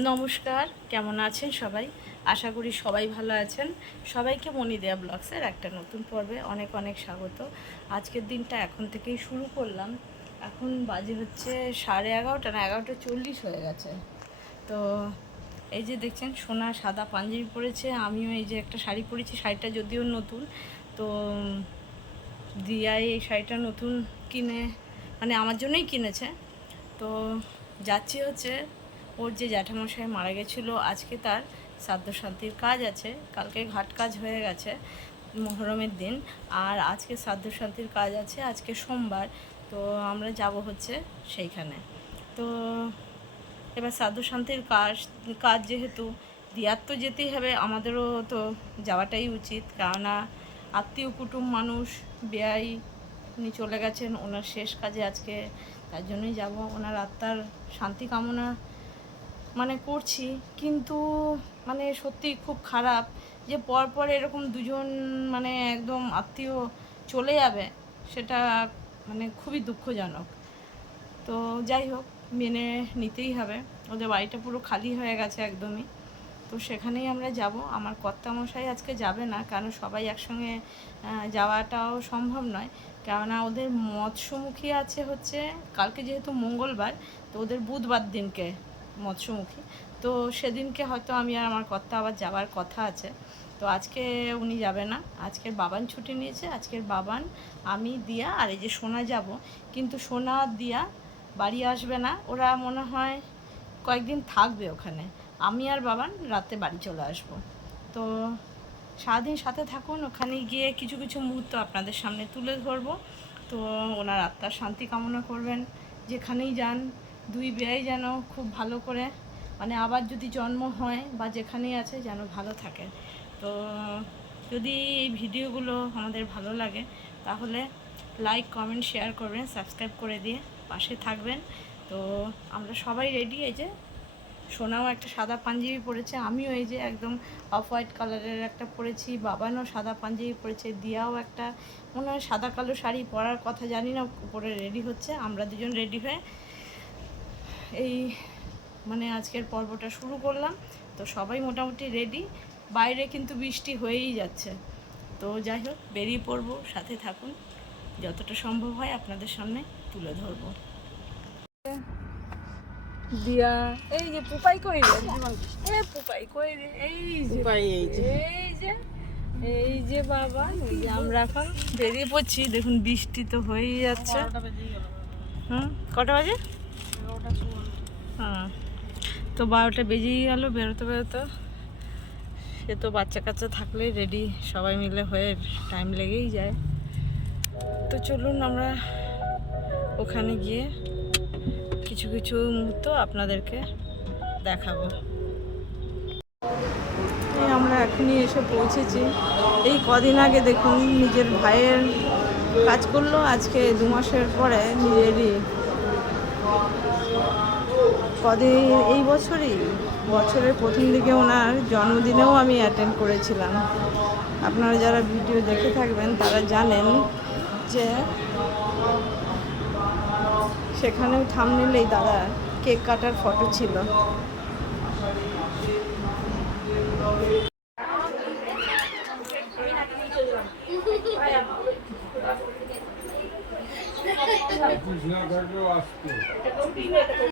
নমস্কার, কেমন আছেন সবাই? আশা করি সবাই ভালো আছেন। সবাইকে মনি দেয়া ব্লগসের একটা নতুন পর্বে অনেক অনেক স্বাগত। আজকের দিনটা এখন থেকেই শুরু করলাম। এখন বাজে হচ্ছে সাড়ে এগারোটা, না এগারোটা চল্লিশ হয়ে গেছে। তো এই যে দেখছেন, সোনা সাদা পাঞ্জাবি পরেছে, আমিও এই যে একটা শাড়ি পরেছি, শাড়িটা যদিও নতুন। তো দিয়াই এই শাড়িটা নতুন কিনে মানে আমার জন্যই কিনেছে। তো যাচ্ছি হচ্ছে ওর যে জ্যাঠামশাই মারা গেছিল, আজকে তার শ্রাদ্ধ শান্তির কাজ আছে। কালকে ঘাট কাজ হয়ে গেছে মহরমের দিন। আর আজকে শ্রাদ্ধ শান্তির কাজ আছে, আজকে সোমবার। তো আমরা যাব হচ্ছে সেইখানে। তো এবার শ্রাদ্ধ শান্তির কাজ কাজ যেহেতু, দিয়ার তো যেতেই হবে। আমাদেরও তো যাওয়াটাই উচিত। কেননা আত্মীয় কুটুম মানুষ বেয়াই উনি চলে গেছেন, ওনার শেষ কাজে আজকে। তার জন্যই যাব। ওনার আত্মার শান্তি কামনা মানে করছি, কিন্তু মানে সত্যি খুব খারাপ যে পরপর এরকম দুজন মানে একদম আত্মীয় চলে যাবে, সেটা মানে খুবই দুঃখজনক। তো যাই হোক, মেনে নিতেই হবে। ওদের বাড়িটা পুরো খালি হয়ে গেছে একদমই। তো সেখানেই আমরা যাব। আমার কর্তামশাই আজকে যাবে না, কারণ সবাই একসঙ্গে যাওয়াটাও সম্ভব নয়। কেননা ওদের মৎস্যমুখী আছে হচ্ছে, কালকে যেহেতু মঙ্গলবার, তো ওদের বুধবার দিনকে মৎস্যমুখী তো সেদিনকে হয়তো আমি আর আমার কর্তা আবার যাওয়ার কথা আছে। তো আজকে উনি যাবে না। আজকের বাবান ছুটি নিয়েছে। আজকের বাবান, আমি, দিয়া আর এই যে সোনা যাব। কিন্তু সোনা, দিয়া বাড়ি আসবে না। ওরা মনে হয় কয়েকদিন থাকবে ওখানে। আমি আর বাবান রাতে বাড়ি চলে আসব। তো সারাদিন সাথে থাকুন। ওখানে গিয়ে কিছু কিছু মুহূর্ত আপনাদের সামনে তুলে ধরবো। তো ওনার আত্মার শান্তি কামনা করবেন। যেখানেই যান দুই বেয়াই যেন খুব ভালো করে মানে আবার যদি জন্ম হয় বা যেখানেই আছে যেন ভালো থাকে। তো, যদি এই ভিডিওগুলো আমাদের ভালো লাগে, তাহলে লাইক কমেন্ট শেয়ার করবেন সাবস্ক্রাইব করে দিয়ে পাশে থাকবেন। তো, আমরা সবাই রেডি এই যে সোনাও একটা সাদা পাঞ্জাবি পরেছে, আমিও এই যে একদম অফ হোয়াইট কালারের একটা পরেছি, বাবানও সাদা পাঞ্জাবি পরেছে, দিয়াও একটা, মনে হয় সাদা কালো শাড়ি পরার কথা জানি না, উপরে রেডি হচ্ছে, আমরা দুজন রেডি হয়ে এই মানে আজকের পর্বটা শুরু করলাম। তো সবাই মোটামুটি রেডি বাইরে কিন্তু বৃষ্টি হয়েই যাচ্ছে। তো যাই হোক বেরিয়ে পড়ব সাথে থাকুন। যতটা সম্ভব হয় আপনাদের সামনে তুলে ধরবো। দিয়া এই যে পুপাই কই রে? এ পুপাই কই রে? এই যে এই যে। এই যে এই যে বাবা আমরা এখন বেরিয়ে পড়ছি। দেখুন বৃষ্টি তো হয়েই যাচ্ছে। হুম কটা বাজে? তো বারোটা বেজেই গেল, বেরোতে বেরোতে। সে তো বাচ্চা কাচ্চা থাকলে রেডি সবাই মিলে হয়ে টাইম লেগেই যায়। তো চলুন আমরা ওখানে গিয়ে কিছু কিছু মুহূর্ত আপনাদেরকে দেখাবো। আমরা এখনই এসে পৌঁছেছি। এই কদিন আগে দেখুন নিজের ভাইয়ের কাজ করল, আজকে দু মাসের পরে নিজেরই। কদিন এই বছরই বছরের প্রথম দিকে ওনার জন্মদিনেও আমি অ্যাটেন্ড করেছিলাম। আপনারা যারা ভিডিও দেখে থাকবেন তারা জানেন যে সেখানেও থামনিলেই দাদা কেক কাটার ফটো ছিল।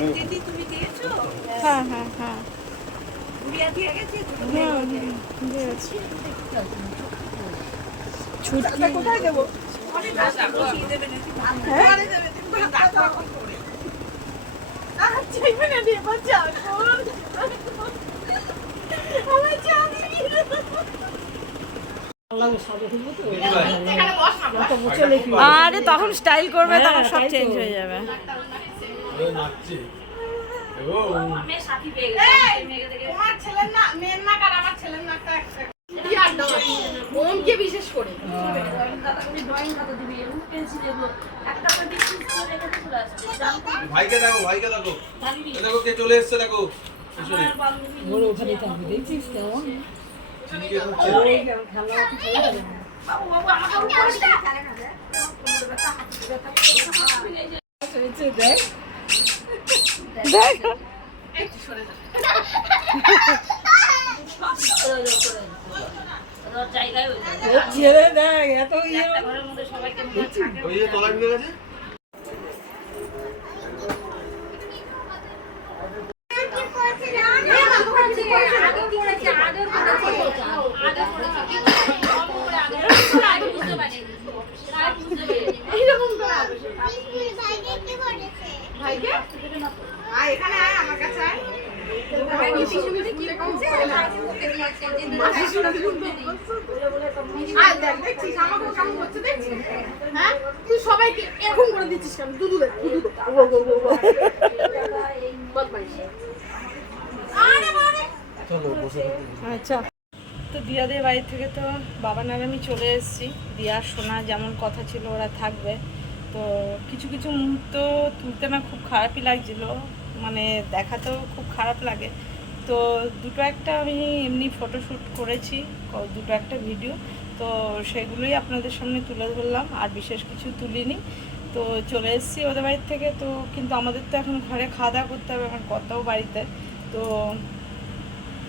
ঠিক আছে হ্যাঁ হ্যাঁ হ্যাঁ হ্যাঁ, দিয়ে কোথায় দেবো আরে তখন স্টাইল করবে তখন সব চেঞ্জ হয়ে যাবে মেয়ে সাথী পেয়ে গেছে। মেয়েকে দেখে তোমার ছেলের না মেয়ের নাক আর আমার ছেলের নাকটা একটা কি বিশেষ করে। চলে আসবে জানতো ভাইকে দেখো ভাইকে দেখো। দেখো কে চলে এসছে দেখো। ওর ওখানে থাকবে দেখছিস কেমন? চিনিকে দেখ ছেড়ে দেখ এত ইয়ে একটা ঘরের মধ্যে সবাইকে মনে হয় থাকে ওই যে তলায় ঢুকে গেছে ভাইকে আয় এখানে আয়, আমার কাছে আয়। হ্যাঁ? আচ্ছা। তো দিয়াদের বাড়ি থেকে তো বাবা আর আমি চলে এসেছি। দিয়ার সোনা যেমন কথা ছিল, ওরা থাকবে। তো কিছু কিছু মুহূর্ত তুলতে না খুব খারাপই লাগছিল। মানে দেখাতেও খুব খারাপ লাগে। তো দুটো একটা আমি এমনি ফটোশ্যুট করেছি দুটো একটা ভিডিও তো সেগুলোই আপনাদের সামনে তুলে ধরলাম, আর বিশেষ কিছু তুলিনি। তো চলে এসেছি ওদের বাড়ির থেকে, তো কিন্তু আমাদের তো এখন ঘরে খাওয়া দাওয়া করতে হবে আমার কর্তাও বাড়িতে। তো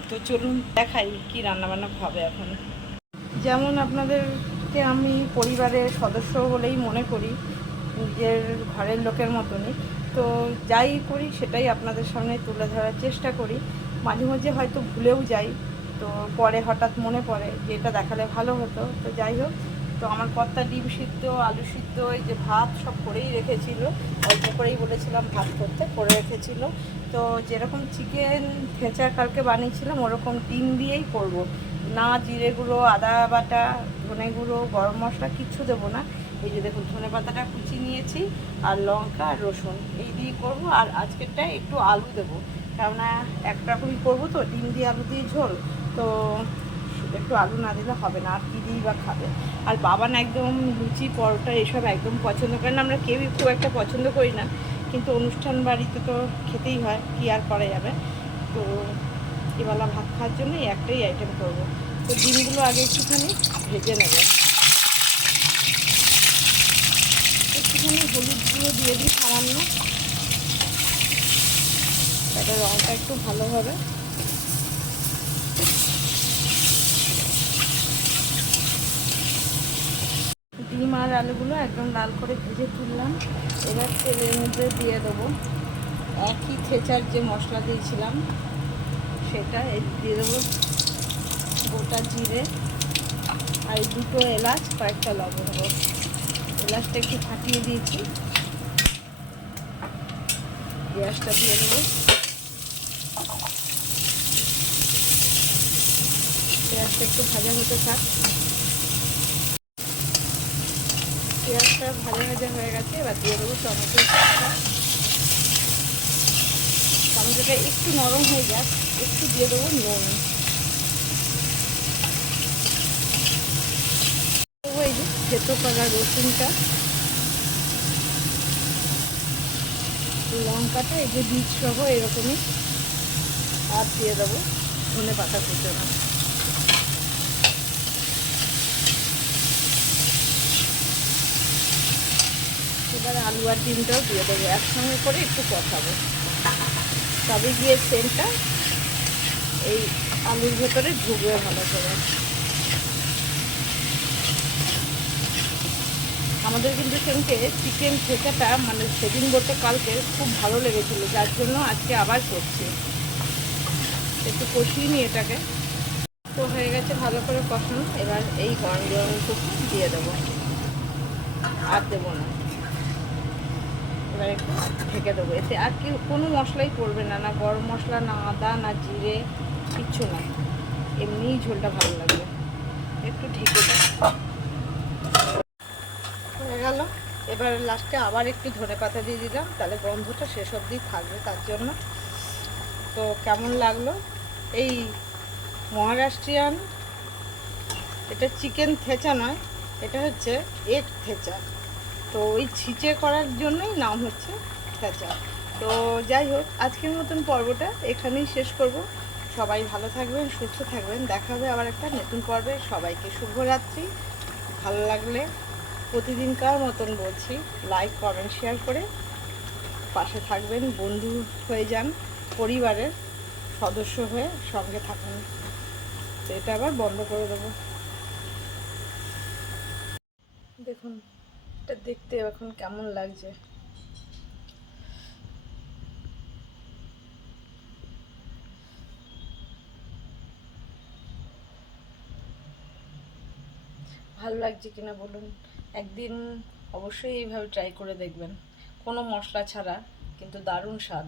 তো চলুন দেখাই কি রান্নাবান্না হবে এখন। যেমন আপনাদেরকে আমি পরিবারের সদস্য বলেই মনে করি নিজের ঘরের লোকের মতনই। তো যাই করি সেটাই আপনাদের সামনে তুলে ধরার চেষ্টা করি। মাঝে মাঝে হয়তো ভুলেও যাই। তো পরে হঠাৎ মনে পড়ে যে এটা দেখালে ভালো হতো। তো যাই হোক, তো আমার কর্তা ডিম সিদ্ধ, আলু সিদ্ধ, এই যে ভাত সব করেই রেখেছিল। অল্প করেই বলেছিলাম ভাত করতে, করে রেখেছিল। তো যেরকম চিকেন থেঁচা কালকে বানিয়েছিলাম, ওরকম ডিম দিয়েই করব। না জিরে গুঁড়ো, আদা বাটা, ধনে গুঁড়ো, গরম মশলা কিচ্ছু দেবো না। এই যে দেখুন, ধনে পাতাটা কুচি নিয়েছি আর লঙ্কা আর রসুন। এই দিয়ে করব। আর আজকেরটা একটু আলু দেবো। কেননা এক রকমই করব তো, ডিম দিয়ে আলু দিয়ে ঝোল। তো একটু আলু না দিলে হবে না, আর কী দিয়েই বা খাবে। আর বাবা না একদম লুচি, পরোটা এসব একদম পছন্দ করে না। আমরা কেউই খুব একটা পছন্দ করি না। কিন্তু অনুষ্ঠান বাড়িতে তো খেতেই হয়, কি আর করা যাবে? তো এবেলা ভাত খাওয়ার জন্য একটাই আইটেম করব। তো ডিমগুলো আগে একটুখানি ভেজে নেব। একটুখানি হলুদ গুঁড়ো দিয়ে দিই সামান্য তাতে রঙটা একটু ভালো হবে। ডিম আর আলুগুলো একদম লাল করে ভেজে তুললাম। এবার তেলের মধ্যে দিয়ে দেবো। একই থেচার যে মশলা দিয়েছিলাম, সেটা দিয়ে দেবো গোটা জিরে আর দুটো এলাচ, কয়েকটা লবঙ্গ এলাচটা একটু ফাটিয়ে দিয়েছি। পেঁয়াজটা দিয়ে দেবো পেঁয়াজটা একটু ভাজা হতে থাক। পেঁয়াজটা ভাজা ভাজা হয়ে গেছে, এবার দিয়ে দেবো টমেটো টমেটোটা একটু নরম হয়ে যাক, একটু দিয়ে দেবো নুন দেবো এই যে থেতো করা রসুনটা। লঙ্কাটা এই যে বীজ সহ এরকমই আর দিয়ে দেবো ধনে পাতা কুচোনো এবার আলু আর ডিমটাও দিয়ে দেবো। একসঙ্গে করে একটু কষাবো। তবে গিয়ে সেন্টটা এই আলুর ভেতরে ঢুকবে ভালো করে। আমাদের কিন্তু সেদিনকে চিকেন ঠেকাটা মানে সেদিন বলতে কালকে খুব ভালো লেগেছিলো, যার জন্য আজকে আবার করছি। একটু কষিয়ে নিই এটাকে। তো হয়ে গেছে ভালো করে কষানো। এবার এই গরম গরম টুকু দিয়ে দেবো। আর দেবো না। এবার একটু ঢেকে দেবো। এতে আর কি কোনো মশলাই পড়বে না না গরম মশলা, না আদা, না জিরে, কিচ্ছু না। এমনিই ঝোলটা ভালো লাগবে। একটু ঢেকে দেবো। হয়ে গেল। এবার লাস্টে আবার একটু ধনে পাতা দিয়ে দিলাম। তাহলে গন্ধটা শেষ অবধি থাকবে তার জন্য। তো কেমন লাগল? এই মহারাষ্ট্রিয়ান, এটা চিকেন থেচা নয়, এটা হচ্ছে এগ থেচা। তো ওই ছিচে করার জন্যই নাম হচ্ছে থেচা। তো যাই হোক, আজকের মতন পর্বটা এখানেই শেষ করব। সবাই ভালো থাকবেন, সুস্থ থাকবেন। দেখা হবে আবার একটা নতুন পর্বে। সবাইকে শুভরাত্রি। ভালো লাগলে প্রতিদিনকার মতন বলছি লাইক কমেন্ট শেয়ার করে পাশে থাকবেন, বন্ধু হয়ে যান, পরিবারের সদস্য হয়ে সঙ্গে থাকুন। তো এটা আবার বন্ধ করে দেবো। দেখুন, এটা দেখতে এখন কেমন লাগছে। ভালো লাগছে কিনা বলুন। একদিন অবশ্যই এইভাবে ট্রাই করে দেখবেন। কোনো মশলা ছাড়া কিন্তু দারুণ স্বাদ।